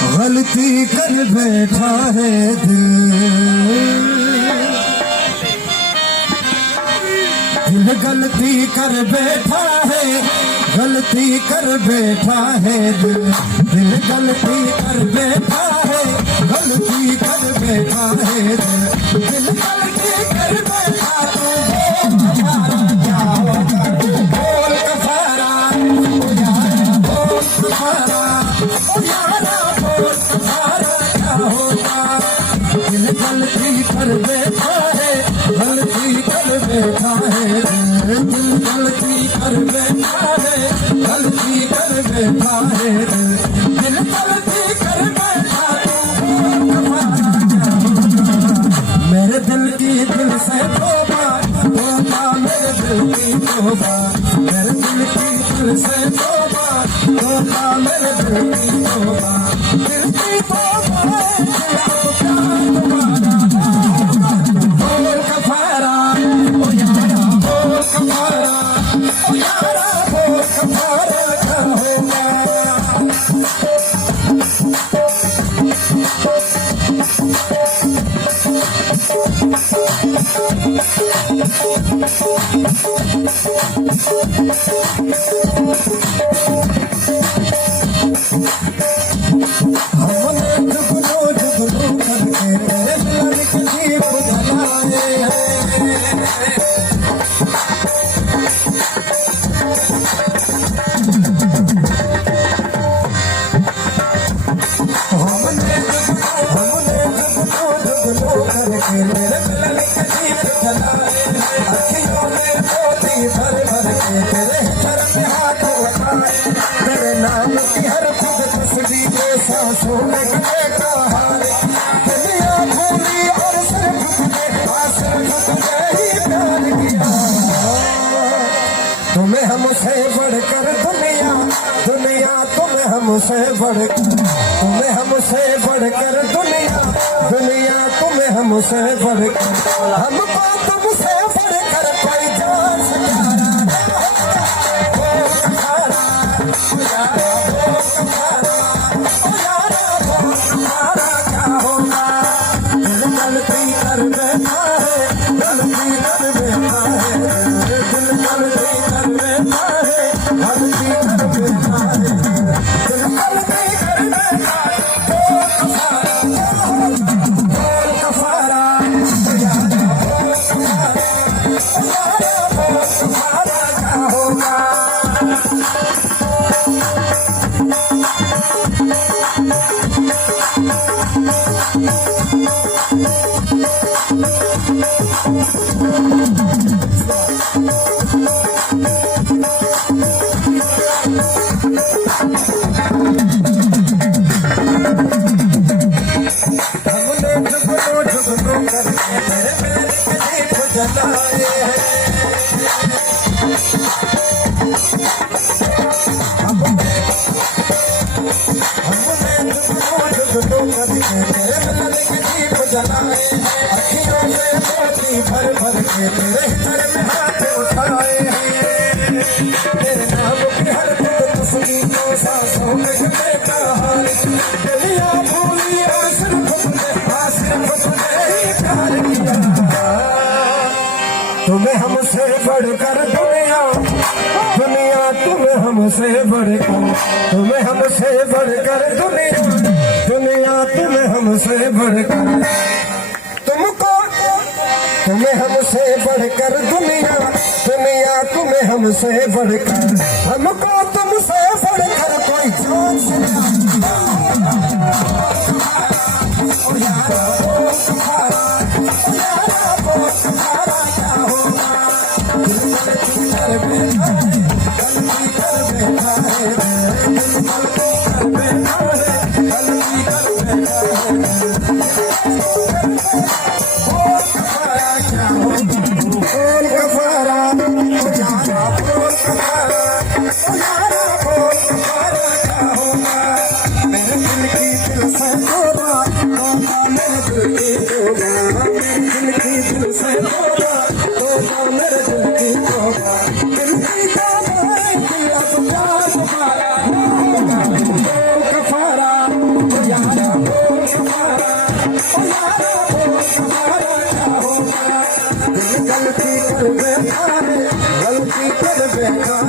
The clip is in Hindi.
गलती कर बैठा है दिल गलती कर बैठा है, गलती कर बैठा है दिल गलती कर बैठा है, गलती कर बैठा है दिल गलती कर बैठा। तो क्या होगा बोल कफारा, बोल कफारा, यारा बोल कफारा क्या होगा। दिल गलती कर बैठा है, गलती कर बैठा है दिल गलती कर बैठा है, गलती कर बैठा है दिल गलती कर बैठा। मेरे दिल की दिल से तौबा, तौबा मेरे दिल की तौबा, मेरे दिल की दिल से तौबा, तौबा मेरे दिल की तौबा, दिल की तौबा बोल कफारा, ओ यारा बोल कफारा, ओ यारा बोल कफारा क्या होगा। हमने जुगनू जुगनू करके तेरे मिलन की दीप जलाए हैं। हमने जुगनू जुगनू करके तेरे मिलन की दीप जलाए हैं। अखियों में मोती भर भर के तेरे सर पे हाथ उठाए, तेरे नाम की हर खुद तस्वीर सांसों में देखा हारे। दुनिया भूली और सिर्फ तुझे ही प्यार किया। तुम्हें हमसे बढ़कर दुनिया, दुनिया तुम्हें हमसे बढ़कर, तुम्हें हमसे बढ़कर दुनिया, दुनिया तुम्हें हमसे बढ़कर, हमको तुमसे बढ़कर कोई जान से प्यारा बोल कफारा, यारा बोल कफारा, यारा बोल कफारा क्या होगा। दिल गलती कर बैठा है, गलती कर बैठा है दिल गलती कर बैठा है, गलती कर बैठा है दिल गलती कर बैठा है। बोल कफारा, बोल कफारा, यारा बोल कफारा, यारा बोल कफारा क्या होगा। हमने जुगनू जुगनू करके तेरे मिलन की दीप जलाए हैं। हमने जुगनू करके तेरे मिलन की दीप जलाए हैं। अखियों में मोती भर भर के तेरे सर में हाथ उठाए हैं। तेरे नाम की हर खुद तस्वीर को सांसों में देखा हारे। दुनिया भूली और सिर्फ तुझे ही प्यार किया। तुम्हें हमसे बढ़कर दुनिया, दुनिया तुम्हें हमसे बढ़कर, तुम्हें हमसे बढ़कर दुनिया, दुनिया तुम्हें हमसे बढ़कर, तुमको तुम्हें हमसे बढ़कर दुनिया, दुनिया तुम्हें हमसे बढ़कर, हमको तुमसे बढ़कर कोई जान से ओ यारा बोल कफारा, ओ यारा बोल कफारा क्या होगा। दिल गलती कर बैठा है, गलती कर बैठा है दिल गलती कर बैठा है, गलती कर बैठा है। बोल कफारा क्या होगा, बोल कफारा, ओ यारा बोल कफारा, ओ यारा बोल कफारा क्या होगा। मेरे दिल की दिल से गलती कर बैठा